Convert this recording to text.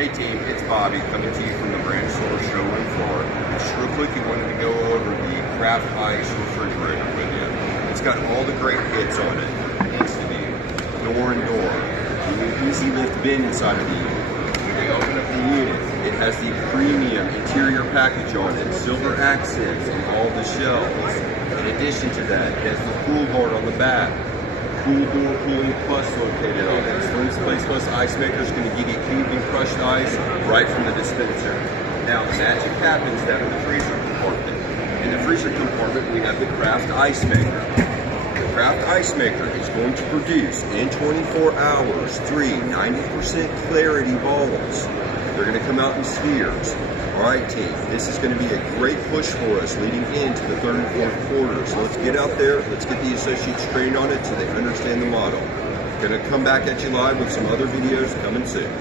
Hey team, it's Bobby coming to you from the Branch Solar Showroom floor. Just real quick, we wanted to go over the Craft Ice refrigerator with you. It's got all the great hits on it. Instant door and door, the easy lift bin inside of the unit. When we open up the unit, it has the premium interior package on it, silver accents on all the shelves. In addition to that, it has the cool guard on the back. Cool Door Cooling Plus located on it. Slim's Place Plus Ice Maker is going to give you cubed and crushed ice right from the dispenser. Now the magic happens down in the freezer compartment. In the freezer compartment we have the Craft Ice Maker. The Craft Ice Maker is going to produce in 24 hours 3 90% clarity balls. They're going to come out in spheres. Alright team, this is going to be a great push for us leading into the third and fourth quarter. So let's get out there, let's get the associates trained on it so they understand the model. Going to come back at you live with some other videos coming soon.